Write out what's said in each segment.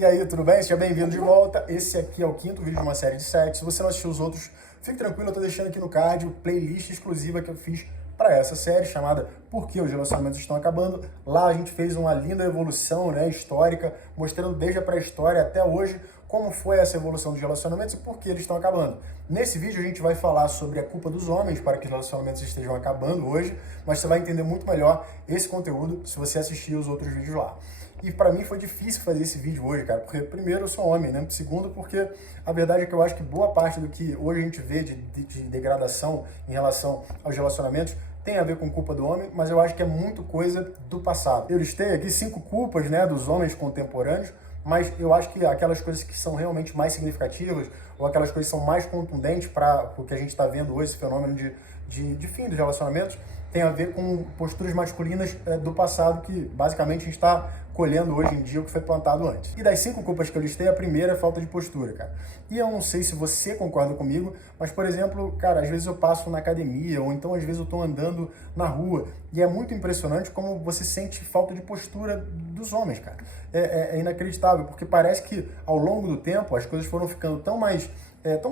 E aí, tudo bem? Seja bem-vindo de volta. Esse aqui é o quinto vídeo de uma série de 7. Se você não assistiu os outros, fique tranquilo, eu tô deixando aqui no card a playlist exclusiva que eu fiz para essa série, chamada Por que os relacionamentos estão acabando. Lá a gente fez uma linda evolução, né, histórica, mostrando desde a pré-história até hoje como foi essa evolução dos relacionamentos e por que eles estão acabando. Nesse vídeo a gente vai falar sobre a culpa dos homens para que os relacionamentos estejam acabando hoje, mas você vai entender muito melhor esse conteúdo se você assistir os outros vídeos lá. E para mim foi difícil fazer esse vídeo hoje, cara, porque primeiro eu sou homem, né? Segundo, porque a verdade é que eu acho que boa parte do que hoje a gente vê de degradação em relação aos relacionamentos tem a ver com culpa do homem, mas eu acho que é muito coisa do passado. Eu listei aqui 5 culpas, né, dos homens contemporâneos, mas eu acho que aquelas coisas que são realmente mais significativas ou aquelas coisas que são mais contundentes para o que a gente está vendo hoje, esse fenômeno de fim dos relacionamentos, tem a ver com posturas masculinas do passado que basicamente a gente está colhendo hoje em dia o que foi plantado antes. E das 5 culpas que eu listei, a primeira é falta de postura, cara. E eu não sei se você concorda comigo, mas, por exemplo, cara, às vezes eu passo na academia, ou então às vezes eu tô andando na rua, e é muito impressionante como você sente falta de postura dos homens, cara. É inacreditável, porque parece que ao longo do tempo as coisas foram ficando tão mais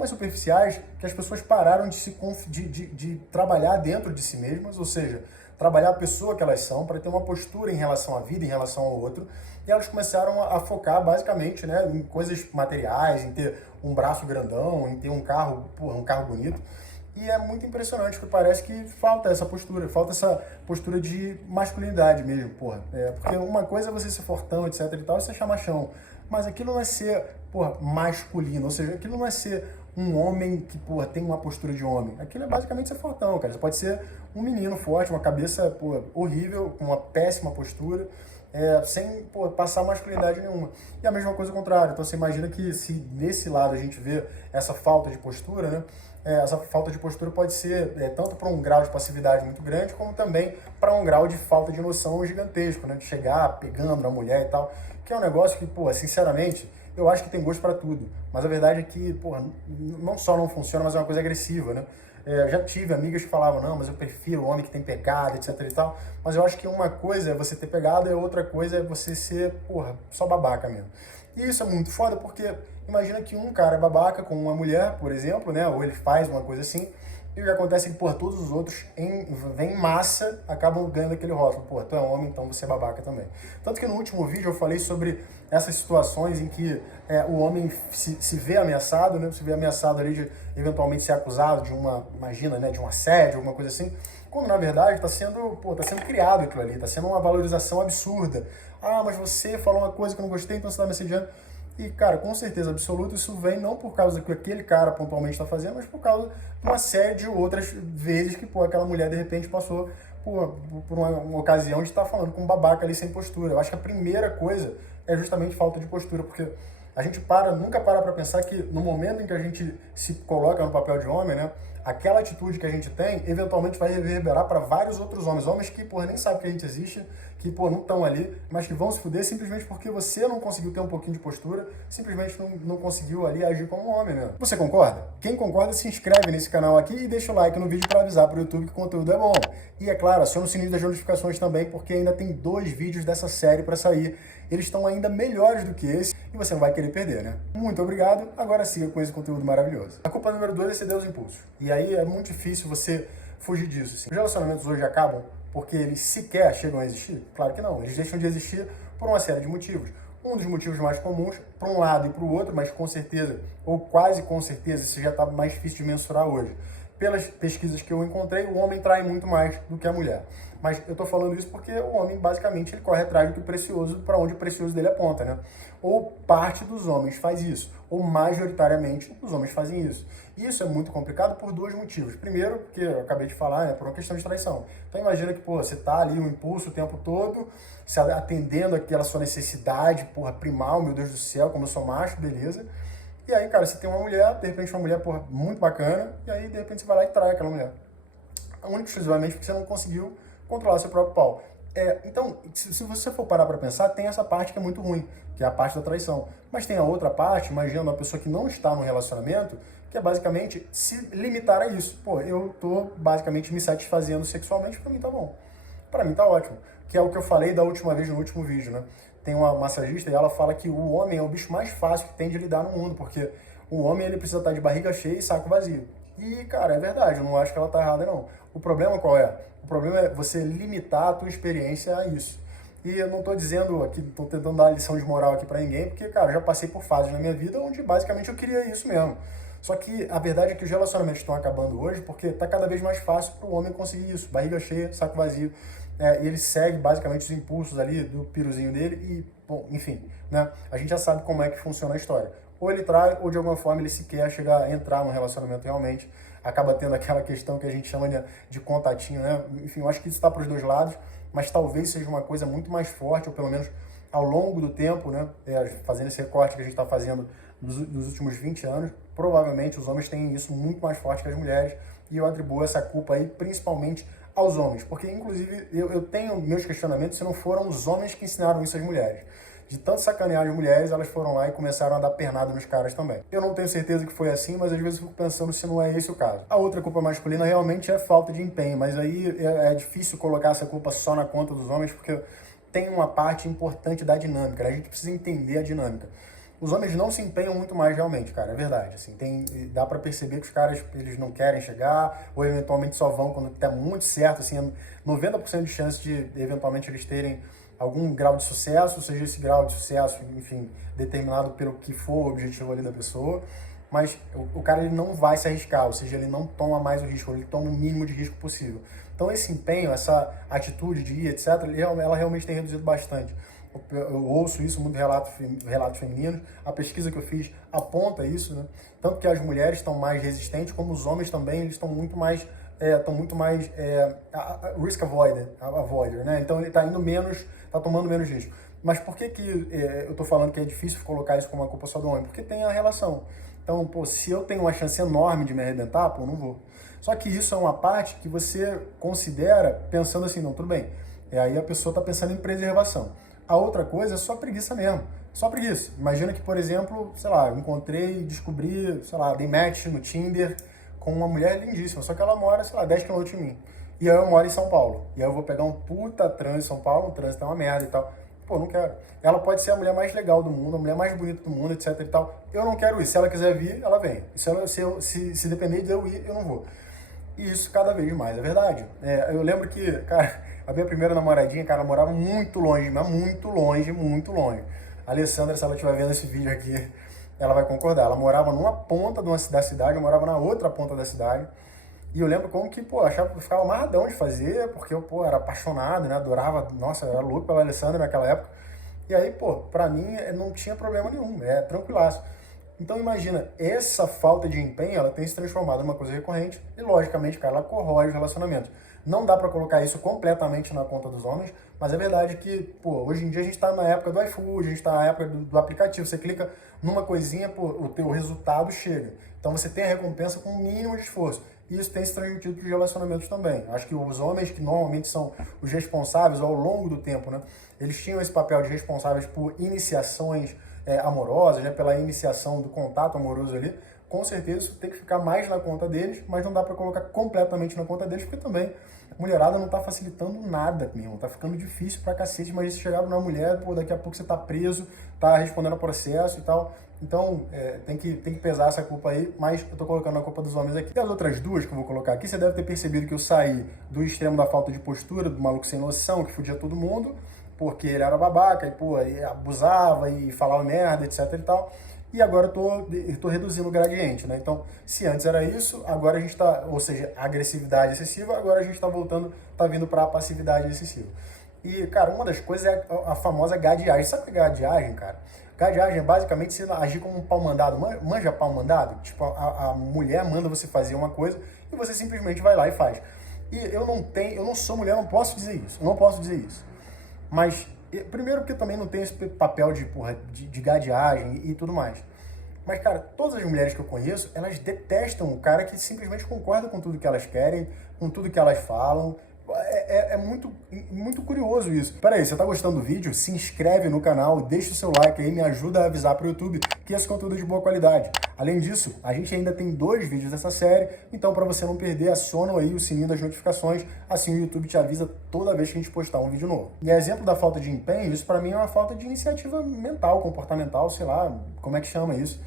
superficiais que as pessoas pararam de trabalhar dentro de si mesmas, ou seja, trabalhar a pessoa que elas são para ter uma postura em relação à vida, em relação ao outro, e elas começaram a focar basicamente, né, em coisas materiais, em ter um braço grandão, em ter um carro bonito. E é muito impressionante, porque parece que falta essa postura de masculinidade mesmo, porra. Porque uma coisa é você ser fortão, etc e tal, e você achar machão. Mas aquilo não é ser, masculino, ou seja, aquilo não é ser um homem que, tem uma postura de homem. Aquilo é basicamente ser fortão, cara. Você pode ser um menino forte, uma cabeça, horrível, com uma péssima postura, sem, passar masculinidade nenhuma. E a mesma coisa ao contrário. Então você imagina que se desse lado a gente vê essa falta de postura, né? Essa falta de postura pode ser tanto para um grau de passividade muito grande, como também para um grau de falta de noção gigantesco, né? De chegar pegando na mulher e tal, que é um negócio que, sinceramente, eu acho que tem gosto para tudo. Mas a verdade é que, não só não funciona, mas é uma coisa agressiva, né? Já tive amigas que falavam, não, mas eu prefiro o homem que tem pegada, etc e tal. Mas eu acho que uma coisa é você ter pegada e outra coisa é você ser, só babaca mesmo. E isso é muito foda porque imagina que um cara é babaca com uma mulher, por exemplo, né? Ou ele faz uma coisa assim, e o que acontece é que, todos os outros, vem em massa, acabam ganhando aquele rótulo. Tu é homem, então você é babaca também. Tanto que no último vídeo eu falei sobre essas situações em que o homem se vê ameaçado, né? Se vê ameaçado ali de eventualmente ser acusado de de um assédio, alguma coisa assim, quando na verdade está sendo criado aquilo ali, está sendo uma valorização absurda. Ah, mas você falou uma coisa que eu não gostei, então você está me assediando. E, cara, com certeza absoluta, isso vem não por causa do que aquele cara pontualmente está fazendo, mas por causa de uma série de outras vezes que, aquela mulher, de repente, passou por uma ocasião de estar falando com um babaca ali sem postura. Eu acho que a primeira coisa é justamente falta de postura, porque a gente nunca para pensar que no momento em que a gente se coloca no papel de homem, né, aquela atitude que a gente tem, eventualmente vai reverberar para vários outros homens que, nem sabem que a gente existe, que, não estão ali, mas que vão se fuder simplesmente porque você não conseguiu ter um pouquinho de postura, simplesmente não conseguiu ali agir como um homem mesmo. Você concorda? Quem concorda, se inscreve nesse canal aqui e deixa o like no vídeo para avisar para o YouTube que o conteúdo é bom. E, é claro, aciona o sininho das notificações também, porque ainda tem 2 vídeos dessa série para sair. Eles estão ainda melhores do que esse e você não vai querer perder, né? Muito obrigado, agora siga com esse conteúdo maravilhoso. A culpa número 2 é ceder aos impulsos. E aí é muito difícil você fugir disso. Assim. Os relacionamentos hoje acabam porque eles sequer chegam a existir? Claro que não, eles deixam de existir por uma série de motivos. Um dos motivos mais comuns, para um lado e para o outro, mas com certeza, ou quase com certeza, isso já está mais difícil de mensurar hoje. Pelas pesquisas que eu encontrei, o homem trai muito mais do que a mulher. Mas eu estou falando isso porque o homem, basicamente, ele corre atrás do que precioso, para onde o precioso dele aponta, né? Ou parte dos homens faz isso, ou majoritariamente os homens fazem isso. E isso é muito complicado por 2 motivos. Primeiro, porque eu acabei de falar, por uma questão de traição. Então imagina que, você tá ali, um impulso o tempo todo, se atendendo aquela sua necessidade, primal, meu Deus do céu, como eu sou macho, beleza. E aí, cara, você tem uma mulher, de repente uma mulher, muito bacana, e aí, de repente, você vai lá e trai aquela mulher. Única e exclusivamente porque você não conseguiu controlar seu próprio pau. Então, se você for parar para pensar, tem essa parte que é muito ruim, que é a parte da traição. Mas tem a outra parte, imagina uma pessoa que não está no relacionamento, que é basicamente se limitar a isso. Eu tô basicamente me satisfazendo sexualmente, para mim tá bom. Para mim tá ótimo. Que é o que eu falei da última vez no último vídeo, né? tem uma massagista e ela fala que o homem é o bicho mais fácil que tem de lidar no mundo, porque o homem ele precisa estar de barriga cheia e saco vazio. E, cara, é verdade, eu não acho que ela tá errada, não. O problema qual é? O problema é você limitar a tua experiência a isso. E eu não tô dizendo aqui, tô tentando dar lição de moral aqui pra ninguém, porque, cara, eu já passei por fases na minha vida onde basicamente eu queria isso mesmo. Só que a verdade é que os relacionamentos estão acabando hoje porque tá cada vez mais fácil pro homem conseguir isso. Barriga cheia, saco vazio. Ele segue basicamente os impulsos ali do piruzinho dele e, bom, enfim, né? A gente já sabe como é que funciona a história. Ou ele trai, ou de alguma forma ele se quer chegar a entrar no relacionamento realmente. Acaba tendo aquela questão que a gente chama de contatinho, né? Enfim, eu acho que isso está para os dois lados, mas talvez seja uma coisa muito mais forte, ou pelo menos ao longo do tempo, né? Fazendo esse recorte que a gente está fazendo nos últimos 20 anos, provavelmente os homens têm isso muito mais forte que as mulheres, e eu atribuo essa culpa aí principalmente aos homens, porque inclusive eu tenho meus questionamentos se não foram os homens que ensinaram isso às mulheres. De tanto sacanear as mulheres, elas foram lá e começaram a dar pernada nos caras também. Eu não tenho certeza que foi assim, mas às vezes eu fico pensando se não é esse o caso. A outra culpa masculina realmente é falta de empenho, mas aí é difícil colocar essa culpa só na conta dos homens, porque tem uma parte importante da dinâmica, né? A gente precisa entender a dinâmica. Os homens não se empenham muito mais realmente, cara, é verdade. Assim, dá pra perceber que os caras, eles não querem chegar, ou eventualmente só vão quando tá muito certo, assim, 90% de chance de eventualmente eles terem algum grau de sucesso, seja esse grau de sucesso, enfim, determinado pelo que for o objetivo ali da pessoa, mas o cara ele não vai se arriscar, ou seja, ele não toma mais o risco, ele toma o mínimo de risco possível. Então esse empenho, essa atitude de ir, etc., ela realmente tem reduzido bastante. Eu ouço isso, muito relatos femininos, a pesquisa que eu fiz aponta isso, né? Tanto que as mulheres estão mais resistentes, como os homens também, eles estão muito mais risk avoider, né? Então ele está indo menos, está tomando menos risco. Mas por que eu estou falando que é difícil colocar isso como uma culpa só do homem? Porque tem a relação. Então, pô, se eu tenho uma chance enorme de me arrebentar, pô, não vou. Só que isso é uma parte que você considera pensando assim, não, tudo bem. Aí a pessoa está pensando em preservação. A outra coisa é só preguiça mesmo. Só preguiça. Imagina que, por exemplo, sei lá, encontrei, descobri, sei lá, dei match no Tinder com uma mulher lindíssima, só que ela mora, sei lá, 10 km de mim. E aí eu moro em São Paulo. E aí eu vou pegar um puta trânsito em São Paulo, um trânsito é uma merda e tal. Pô, não quero. Ela pode ser a mulher mais legal do mundo, a mulher mais bonita do mundo, etc e tal. Eu não quero ir. Se ela quiser vir, ela vem. Se depender de eu ir, eu não vou. E isso cada vez mais é verdade. Eu lembro que, cara, a minha primeira namoradinha, cara, ela morava muito longe, mas muito longe, muito longe. A Alessandra, se ela estiver vendo esse vídeo aqui, ela vai concordar. Ela morava numa ponta da cidade, eu morava na outra ponta da cidade. E eu lembro como que, pô, achava que eu ficava amarradão de fazer, porque eu, pô, era apaixonado, né? Adorava, nossa, eu era louco pela Alessandra naquela época. E aí, pô, pra mim não tinha problema nenhum, tranquilaço. Então imagina, essa falta de empenho, ela tem se transformado numa coisa recorrente e logicamente, cara, ela corrói os relacionamentos. Não dá pra colocar isso completamente na conta dos homens, mas é verdade que, pô, hoje em dia a gente tá na época do iFood, a gente tá na época do aplicativo, você clica numa coisinha, pô, o teu resultado chega. Então você tem a recompensa com o mínimo de esforço. E isso tem se transmitido para os relacionamentos também. Acho que os homens, que normalmente são os responsáveis ao longo do tempo, né? Eles tinham esse papel de responsáveis por iniciações amorosas, né? Pela iniciação do contato amoroso ali. Com certeza isso tem que ficar mais na conta deles, mas não dá para colocar completamente na conta deles, porque também a mulherada não tá facilitando nada, meu irmão. Tá ficando difícil pra cacete, mas se chegar na mulher, pô, daqui a pouco você tá preso, tá respondendo a processo e tal. Então, tem que pesar essa culpa aí, mas eu tô colocando a culpa dos homens aqui. E as outras duas que eu vou colocar aqui, você deve ter percebido que eu saí do extremo da falta de postura, do maluco sem noção, que fudia todo mundo, porque ele era babaca e, pô, e abusava e falava merda, etc e tal. E agora eu tô reduzindo o gradiente, né? Então, se antes era isso, agora a gente tá, ou seja, agressividade excessiva, agora a gente tá voltando, tá vindo pra passividade excessiva. E, cara, uma das coisas é a famosa gadeagem. Sabe o que é gadeagem, cara? Gadeagem é basicamente você agir como um pau mandado. Manja pau mandado? Tipo, a mulher manda você fazer uma coisa e você simplesmente vai lá e faz. E eu não sou mulher, não posso dizer isso. Eu não posso dizer isso. Mas, primeiro porque eu também não tenho esse papel de gadeagem e tudo mais. Mas, cara, todas as mulheres que eu conheço, elas detestam o cara que simplesmente concorda com tudo que elas querem, com tudo que elas falam. É muito curioso isso. Peraí, você tá gostando do vídeo? Se inscreve no canal, deixa o seu like aí, me ajuda a avisar pro YouTube que esse conteúdo é de boa qualidade. Além disso, a gente ainda tem 2 vídeos dessa série, então para você não perder, aciona aí o sininho das notificações, assim o YouTube te avisa toda vez que a gente postar um vídeo novo. E exemplo da falta de empenho, isso para mim é uma falta de iniciativa mental, comportamental, sei lá, como é que chama isso.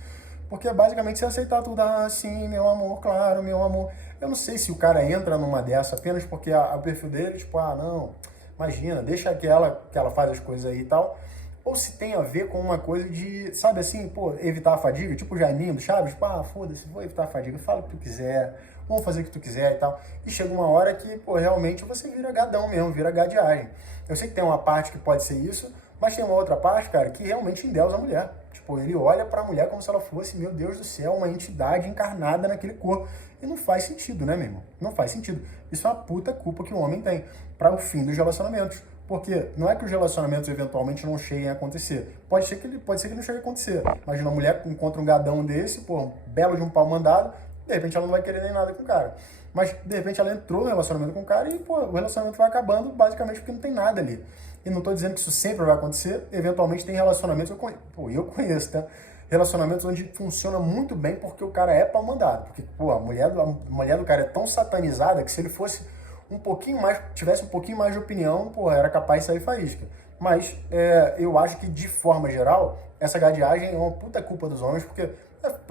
Porque é basicamente você aceitar tudo, sim, meu amor, claro, meu amor. Eu não sei se o cara entra numa dessa apenas porque o perfil dele, tipo, não, imagina, deixa que ela faz as coisas aí e tal. Ou se tem a ver com uma coisa de, sabe assim, pô, evitar a fadiga, tipo o Jaiminho do Chaves, tipo, foda-se, vou evitar a fadiga, fala o que tu quiser, vamos fazer o que tu quiser e tal. E chega uma hora que, pô, realmente você vira gadão mesmo, vira gadiagem. Eu sei que tem uma parte que pode ser isso, mas tem uma outra parte, cara, que realmente endeusa a mulher. Tipo, ele olha pra mulher como se ela fosse, meu Deus do céu, uma entidade encarnada naquele corpo. E não faz sentido, né, meu irmão? Não faz sentido. Isso é uma puta culpa que o homem tem para o fim dos relacionamentos. Porque não é que os relacionamentos eventualmente não cheguem a acontecer. Pode ser que não chegue a acontecer. Imagina, a mulher encontra um gadão desse, pô, um belo de um pau mandado, de repente ela não vai querer nem nada com o cara. Mas, de repente, ela entrou no relacionamento com o cara e, pô, o relacionamento vai acabando basicamente porque não tem nada ali. E não tô dizendo que isso sempre vai acontecer, eventualmente tem relacionamentos, eu conheço, tá? Relacionamentos onde funciona muito bem porque o cara é pau mandado. Porque, pô, a mulher do cara é tão satanizada que se ele fosse tivesse um pouquinho mais de opinião, pô, era capaz de sair faísca. Mas eu acho que, de forma geral, essa gadiagem é uma puta culpa dos homens, porque,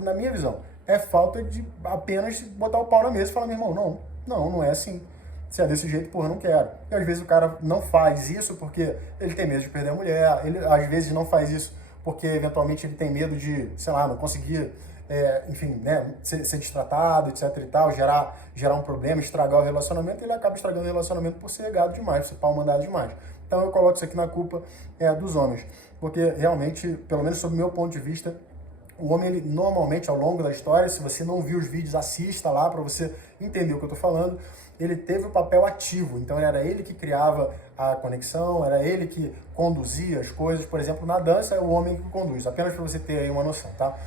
na minha visão, é falta de apenas botar o pau na mesa e falar, meu irmão, não é assim. Se é desse jeito, porra, não quero. E às vezes o cara não faz isso porque ele tem medo de perder a mulher, ele às vezes não faz isso porque eventualmente ele tem medo de, sei lá, não conseguir, enfim, né, ser destratado, etc e tal, gerar um problema, estragar o relacionamento, e ele acaba estragando o relacionamento por ser gado demais, por ser pau mandado demais. Então eu coloco isso aqui na culpa dos homens, porque realmente, pelo menos sob o meu ponto de vista, o homem, ele normalmente, ao longo da história, se você não viu os vídeos, assista lá para você entender o que eu tô falando, ele teve o papel ativo, então era ele que criava a conexão, era ele que conduzia as coisas. Por exemplo, na dança é o homem que conduz, apenas para você ter aí uma noção, tá?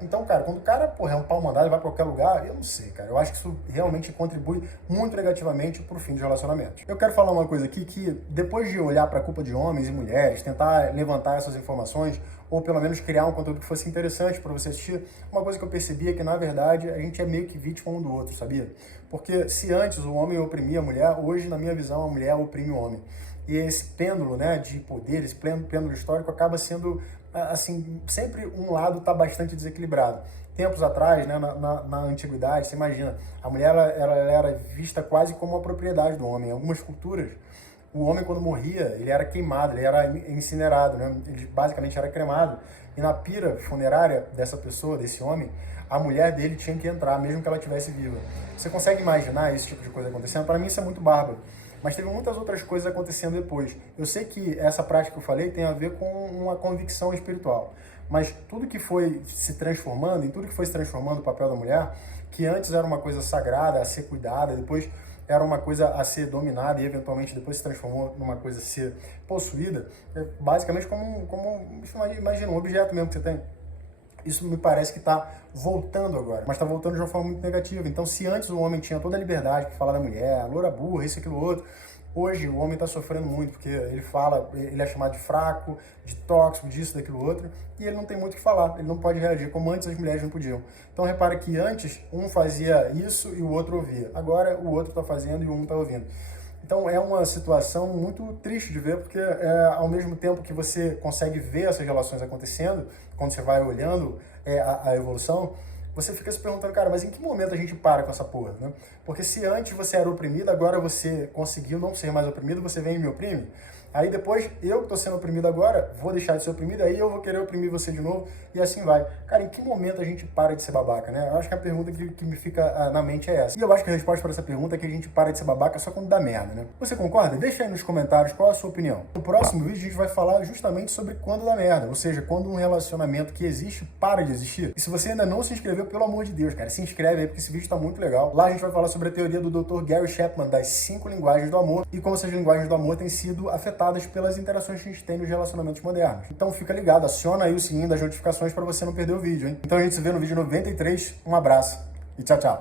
Então, cara, quando o cara, porra, é um pau mandado e vai pra qualquer lugar, eu não sei, cara. Eu acho que isso realmente contribui muito negativamente pro fim dos relacionamentos. Eu quero falar uma coisa aqui que, depois de olhar pra culpa de homens e mulheres, tentar levantar essas informações, ou pelo menos criar um conteúdo que fosse interessante para você assistir, uma coisa que eu percebi é que, na verdade, a gente é meio que vítima um do outro, sabia? Porque se antes o homem oprimia a mulher, hoje, na minha visão, a mulher oprime o homem. E esse pêndulo, né, de poder, esse pêndulo histórico acaba sendo, assim, sempre um lado está bastante desequilibrado. Tempos atrás, né, na antiguidade, você imagina, a mulher ela era vista quase como uma propriedade do homem. Em algumas culturas, o homem, quando morria, ele era queimado, ele era incinerado, né? Ele basicamente era cremado. E na pira funerária dessa pessoa, desse homem, a mulher dele tinha que entrar, mesmo que ela estivesse viva. Você consegue imaginar esse tipo de coisa acontecendo? Para mim isso é muito bárbaro. Mas teve muitas outras coisas acontecendo depois. Eu sei que essa prática que eu falei tem a ver com uma convicção espiritual. Mas tudo que foi se transformando, em tudo que foi se transformando o papel da mulher, que antes era uma coisa sagrada, a ser cuidada, depois era uma coisa a ser dominada e eventualmente depois se transformou numa coisa a ser possuída, basicamente imagina, um objeto mesmo que você tem. Isso me parece que está voltando agora, mas está voltando de uma forma muito negativa. Então, se antes o homem tinha toda a liberdade para falar da mulher, loura burra, isso, aquilo, outro, hoje o homem está sofrendo muito, porque ele é chamado de fraco, de tóxico, disso, daquilo, outro, e ele não tem muito o que falar, ele não pode reagir, como antes as mulheres não podiam. Então, repara que antes um fazia isso e o outro ouvia. Agora o outro está fazendo e um está ouvindo. Então é uma situação muito triste de ver, porque ao mesmo tempo que você consegue ver essas relações acontecendo, quando você vai olhando a evolução, você fica se perguntando, cara, mas em que momento a gente para com essa porra, né? Porque se antes você era oprimido, agora você conseguiu não ser mais oprimido, você vem e me oprime. Aí depois, eu que tô sendo oprimido agora, vou deixar de ser oprimido, aí eu vou querer oprimir você de novo, e assim vai. Cara, em que momento a gente para de ser babaca, né? Eu acho que a pergunta que me fica na mente é essa. E eu acho que a resposta para essa pergunta é que a gente para de ser babaca só quando dá merda, né? Você concorda? Deixa aí nos comentários qual a sua opinião. No próximo vídeo a gente vai falar justamente sobre quando dá merda, ou seja, quando um relacionamento que existe para de existir. E se você ainda não se inscreveu, pelo amor de Deus, cara, se inscreve aí porque esse vídeo tá muito legal. Lá a gente vai falar sobre a teoria do Dr. Gary Chapman, das 5 linguagens do amor, e como essas linguagens do amor têm sido afetadas pelas interações que a gente tem nos relacionamentos modernos. Então fica ligado, aciona aí o sininho das notificações para você não perder o vídeo, hein? Então a gente se vê no vídeo 93, um abraço e tchau, tchau.